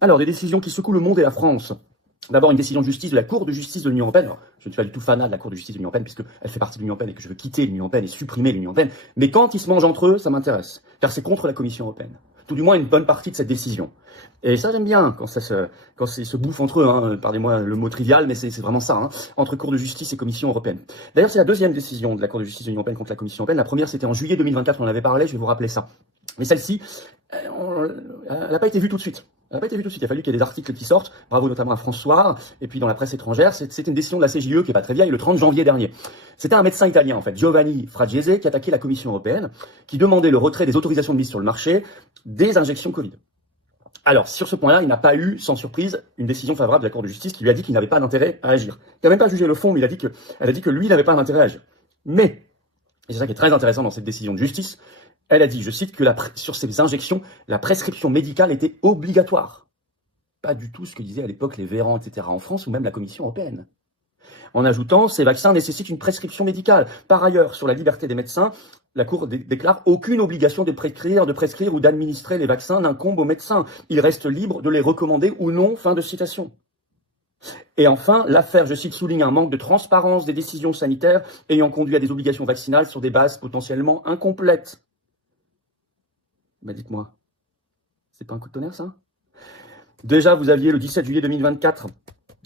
Alors, des décisions qui secouent le monde et la France. D'abord, une décision de justice de la Cour de justice de l'Union européenne. Alors, je ne suis pas du tout fanat de la Cour de justice de l'Union européenne, puisqu'elle fait partie de l'Union européenne et que je veux quitter l'Union européenne et supprimer l'Union européenne. Mais quand ils se mangent entre eux, ça m'intéresse, car c'est contre la Commission européenne. Tout du moins une bonne partie de cette décision. Et ça, j'aime bien, quand ils se bouffent entre eux, hein, pardonnez-moi le mot trivial, mais c'est vraiment ça, hein, entre Cour de justice et Commission européenne. D'ailleurs, c'est la deuxième décision de la Cour de justice de l'Union européenne contre la Commission européenne. La première, c'était en juillet 2024, on en avait parlé, je vais vous rappeler ça. Mais celle-ci, elle n'a pas été vue tout de suite. Elle n'a pas été vue tout de suite. Il a fallu qu'il y ait des articles qui sortent. Bravo notamment à François, et puis dans la presse étrangère. C'est une décision de la CJUE qui est pas très vieille, le 30 janvier dernier. C'était un médecin italien, en fait, Giovanni Fragiese, qui attaquait la Commission européenne, qui demandait le retrait des autorisations de mise sur le marché des injections Covid. Alors, sur ce point-là, il n'a pas eu, sans surprise, une décision favorable de la Cour de justice qui lui a dit qu'il n'avait pas d'intérêt à agir. Il n'a même pas jugé le fond, mais elle a dit que lui n'avait pas d'intérêt à agir. Mais, et c'est ça qui est très intéressant dans cette décision de justice, elle a dit, je cite, que sur ces injections, la prescription médicale était obligatoire. Pas du tout ce que disaient à l'époque les Véran, etc. en France, ou même la Commission européenne. En ajoutant, ces vaccins nécessitent une prescription médicale. Par ailleurs, sur la liberté des médecins, la Cour déclare aucune obligation de prescrire ou d'administrer les vaccins n'incombe aux médecins. Ils restent libres de les recommander ou non. Fin de citation. Et enfin, l'affaire, je cite, souligne un manque de transparence des décisions sanitaires ayant conduit à des obligations vaccinales sur des bases potentiellement incomplètes. Bah dites-moi, c'est pas un coup de tonnerre ça? Déjà, vous aviez le 17 juillet 2024,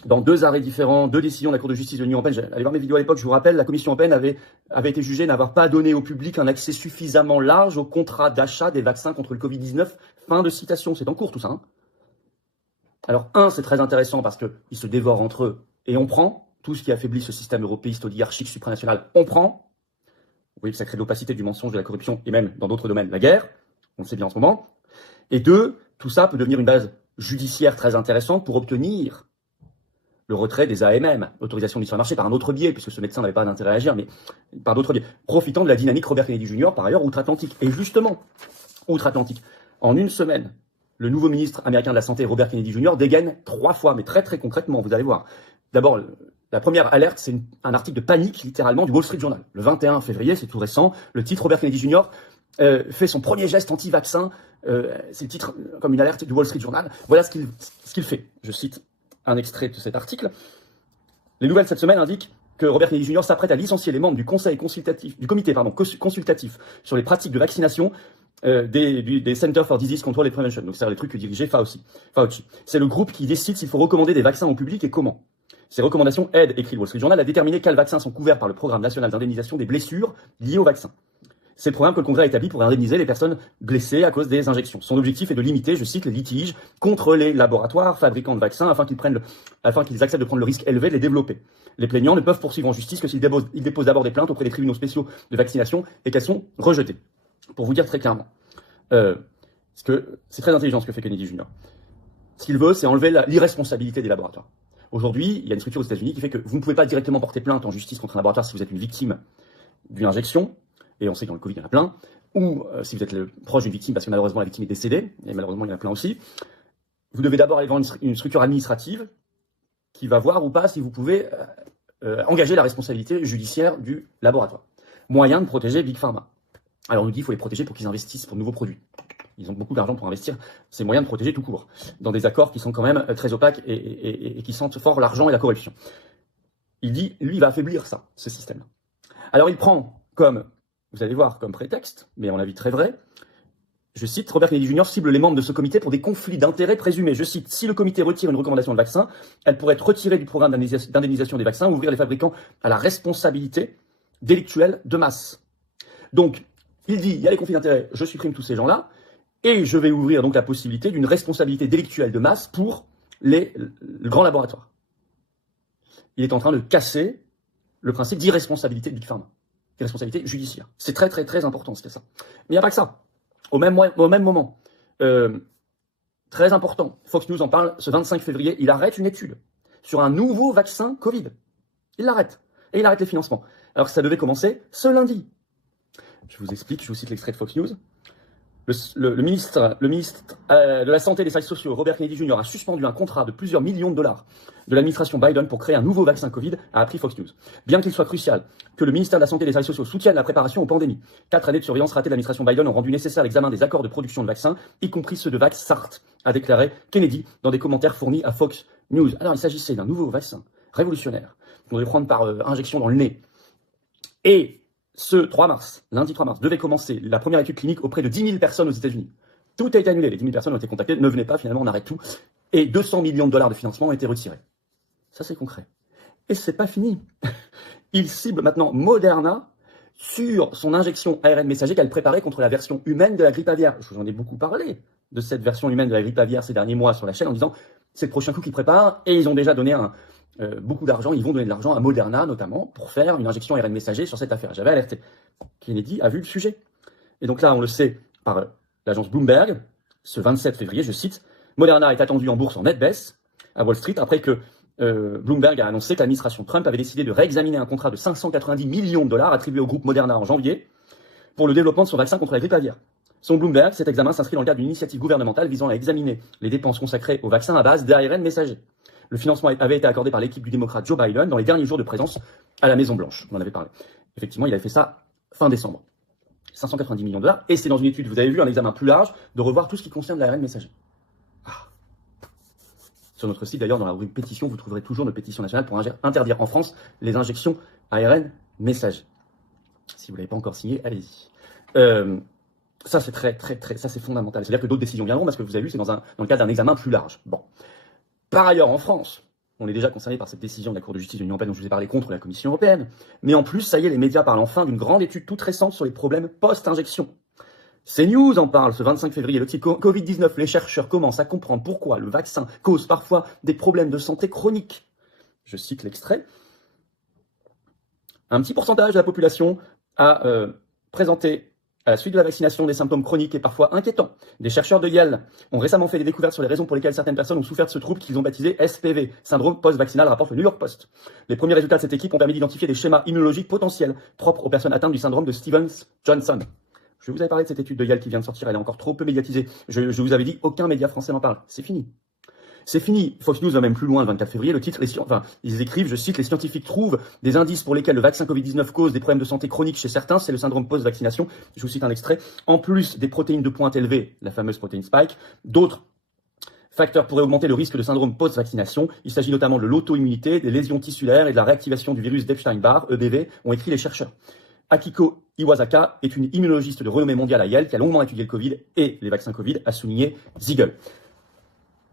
dans deux arrêts différents, deux décisions de la Cour de justice de l'Union européenne. Allez voir mes vidéos à l'époque, je vous rappelle, la Commission européenne avait été jugée n'avoir pas donné au public un accès suffisamment large au contrat d'achat des vaccins contre le Covid-19. Fin de citation, c'est en cours tout ça. Hein. Alors, c'est très intéressant parce qu'ils se dévorent entre eux et on prend tout ce qui affaiblit ce système européiste oligarchique supranational, on prend. Vous voyez que ça crée de l'opacité, du mensonge, de la corruption et même dans d'autres domaines, la guerre. On le sait bien en ce moment. Et deux, tout ça peut devenir une base judiciaire très intéressante pour obtenir le retrait des AMM, autorisation de mise sur le marché, par un autre biais, puisque ce médecin n'avait pas d'intérêt à agir, mais par d'autres biais, profitant de la dynamique Robert Kennedy Jr., par ailleurs, outre-Atlantique. Et justement, outre-Atlantique, en une semaine, le nouveau ministre américain de la Santé, Robert Kennedy Jr., dégaine 3 fois, mais très très concrètement, vous allez voir. D'abord, la première alerte, c'est un article de panique, littéralement, du Wall Street Journal. Le 21 février, c'est tout récent, le titre Robert Kennedy Jr., fait son premier geste anti-vaccin, c'est le titre comme une alerte du Wall Street Journal. Voilà ce qu'il fait. Je cite un extrait de cet article. Les nouvelles cette semaine indiquent que Robert Kennedy Jr. s'apprête à licencier les membres du comité consultatif sur les pratiques de vaccination des Center for Disease Control and Prevention. Donc c'est les trucs que dirigeait Fauci. C'est le groupe qui décide s'il faut recommander des vaccins au public et comment. Ces recommandations aident, écrit le Wall Street Journal, à déterminer quels vaccins sont couverts par le programme national d'indemnisation des blessures liées aux vaccins. C'est le programme que le Congrès a établi pour indemniser les personnes blessées à cause des injections. Son objectif est de limiter, je cite, les litiges contre les laboratoires fabricants de vaccins afin qu'ils acceptent de prendre le risque élevé de les développer. Les plaignants ne peuvent poursuivre en justice que s'ils déposent d'abord des plaintes auprès des tribunaux spéciaux de vaccination et qu'elles sont rejetées. Pour vous dire très clairement, c'est très intelligent ce que fait Kennedy Jr. Ce qu'il veut, c'est enlever l'irresponsabilité des laboratoires. Aujourd'hui, il y a une structure aux États-Unis qui fait que vous ne pouvez pas directement porter plainte en justice contre un laboratoire si vous êtes une victime d'une injection. Et on sait que dans le Covid, il y en a plein. Ou si vous êtes proche d'une victime, parce que malheureusement, la victime est décédée, et malheureusement, il y en a plein aussi, vous devez d'abord aller voir une structure administrative qui va voir ou pas si vous pouvez engager la responsabilité judiciaire du laboratoire. Moyen de protéger Big Pharma. Alors on nous dit qu'il faut les protéger pour qu'ils investissent pour de nouveaux produits. Ils ont beaucoup d'argent pour investir. C'est moyen de protéger tout court, dans des accords qui sont quand même très opaques et qui sentent fort l'argent et la corruption. Il dit, lui, il va affaiblir ça, ce système-là. Alors il prend comme... Vous allez voir comme prétexte, mais à mon avis très vrai, je cite, Robert Kennedy Jr. cible les membres de ce comité pour des conflits d'intérêts présumés. Je cite, si le comité retire une recommandation de vaccin, elle pourrait être retirée du programme d'indemnisation des vaccins, ouvrir les fabricants à la responsabilité délictuelle de masse. Donc, il dit, il y a les conflits d'intérêts, je supprime tous ces gens-là, et je vais ouvrir donc la possibilité d'une responsabilité délictuelle de masse pour le grand laboratoire. Il est en train de casser le principe d'irresponsabilité de Big Pharma. Responsabilité judiciaire. C'est très très très important ce qu'il y a ça. Mais il n'y a pas que ça. Au même moment, très important, Fox News en parle ce 25 février, il arrête une étude sur un nouveau vaccin Covid. Il l'arrête. Et il arrête les financements. Alors que ça devait commencer ce lundi. Je vous explique, je vous cite l'extrait de Fox News. Le ministre de la Santé et des Services sociaux, Robert Kennedy Jr., a suspendu un contrat de plusieurs millions de dollars de l'administration Biden pour créer un nouveau vaccin Covid, a appris Fox News. Bien qu'il soit crucial que le ministère de la Santé et des Services sociaux soutienne la préparation aux pandémies, 4 années de surveillance ratée de l'administration Biden ont rendu nécessaire l'examen des accords de production de vaccins, y compris ceux de Vaxart, a déclaré Kennedy dans des commentaires fournis à Fox News. Alors, il s'agissait d'un nouveau vaccin révolutionnaire qu'on devait prendre par injection dans le nez. Et ce 3 mars, lundi 3 mars, devait commencer la première étude clinique auprès de 10 000 personnes aux États-Unis. Tout a été annulé, les 10 000 personnes ont été contactées, ne venez pas, finalement on arrête tout. Et 200 millions de dollars de financement ont été retirés. Ça c'est concret. Et c'est pas fini. Il cible maintenant Moderna sur son injection ARN messager qu'elle préparait contre la version humaine de la grippe aviaire. Je vous en ai beaucoup parlé de cette version humaine de la grippe aviaire ces derniers mois sur la chaîne en disant c'est le prochain coup qu'ils préparent et ils ont déjà donné beaucoup d'argent, ils vont donner de l'argent à Moderna notamment pour faire une injection ARN messager sur cette affaire. J'avais alerté. Kennedy a vu le sujet. Et donc là, on le sait par l'agence Bloomberg, ce 27 février, je cite, Moderna est attendu en bourse en nette baisse à Wall Street après que Bloomberg a annoncé que l'administration Trump avait décidé de réexaminer un contrat de 590 millions de dollars attribué au groupe Moderna en janvier pour le développement de son vaccin contre la grippe aviaire. Selon Bloomberg, cet examen s'inscrit dans le cadre d'une initiative gouvernementale visant à examiner les dépenses consacrées au vaccin à base d'ARN messager. Le financement avait été accordé par l'équipe du démocrate Joe Biden dans les derniers jours de présence à la Maison-Blanche. On en avait parlé. Effectivement, il avait fait ça fin décembre. 590 millions de dollars. Et c'est dans une étude, vous avez vu, un examen plus large, de revoir tout ce qui concerne l'ARN messager. Ah. Sur notre site, d'ailleurs, dans la rubrique pétition, vous trouverez toujours notre pétition nationale pour interdire en France les injections ARN messager. Si vous ne l'avez pas encore signé, allez-y. Ça, c'est ça, c'est fondamental. C'est-à-dire que d'autres décisions viendront parce que vous avez vu, c'est dans le cadre d'un examen plus large. Bon. Par ailleurs, en France, on est déjà concerné par cette décision de la Cour de justice de l'Union européenne dont je vous ai parlé contre la Commission européenne. Mais en plus, ça y est, les médias parlent enfin d'une grande étude toute récente sur les problèmes post-injection. CNews en parle ce 25 février. Le titre Covid-19, les chercheurs commencent à comprendre pourquoi le vaccin cause parfois des problèmes de santé chroniques. Je cite l'extrait. Un petit pourcentage de la population a présenté à la suite de la vaccination des symptômes chroniques et parfois inquiétants. Des chercheurs de Yale ont récemment fait des découvertes sur les raisons pour lesquelles certaines personnes ont souffert de ce trouble qu'ils ont baptisé SPV, syndrome post-vaccinal, rapporte le New York Post. Les premiers résultats de cette équipe ont permis d'identifier des schémas immunologiques potentiels propres aux personnes atteintes du syndrome de Stevens-Johnson. Je vous avais parlé de cette étude de Yale qui vient de sortir, elle est encore trop peu médiatisée. Je vous avais dit, aucun média français n'en parle. C'est fini. C'est fini. Fox News va même plus loin le 24 février. Le titre, ils écrivent, je cite, les scientifiques trouvent des indices pour lesquels le vaccin Covid-19 cause des problèmes de santé chroniques chez certains. C'est le syndrome post-vaccination. Je vous cite un extrait. En plus des protéines de pointe élevées, la fameuse protéine spike, d'autres facteurs pourraient augmenter le risque de syndrome post-vaccination. Il s'agit notamment de l'auto-immunité, des lésions tissulaires et de la réactivation du virus d'Epstein-Barr, EBV, ont écrit les chercheurs. Akiko Iwasaka est une immunologiste de renommée mondiale à Yale qui a longuement étudié le Covid et les vaccins Covid, a souligné Ziegel.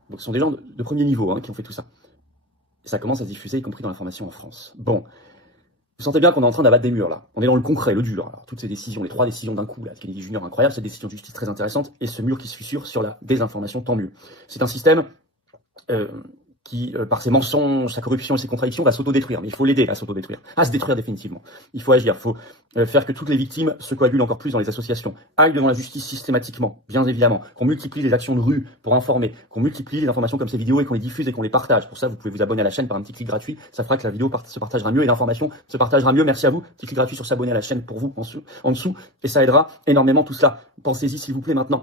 Donc ce sont des gens de premier niveau qui ont fait tout ça. Et ça commence à se diffuser, y compris dans l'information en France. Bon, vous sentez bien qu'on est en train d'abattre des murs là. On est dans le concret, le dur. Alors, toutes ces décisions, les 3 décisions d'un coup, là, Kennedy Jr. incroyable, cette décision de justice très intéressante, et ce mur qui se fissure sur la désinformation, tant mieux. C'est un système qui, par ses mensonges, sa corruption et ses contradictions, va s'autodétruire. Mais il faut l'aider à s'autodétruire, à se détruire définitivement. Il faut agir, il faut faire que toutes les victimes se coagulent encore plus dans les associations, aillent devant la justice systématiquement, bien évidemment, qu'on multiplie les actions de rue pour informer, qu'on multiplie les informations comme ces vidéos et qu'on les diffuse et qu'on les partage. Pour ça, vous pouvez vous abonner à la chaîne par un petit clic gratuit, ça fera que la vidéo se partagera mieux et l'information se partagera mieux. Merci à vous. Petit clic gratuit sur s'abonner à la chaîne pour vous en dessous, et ça aidera énormément tout cela. Pensez-y s'il vous plaît maintenant.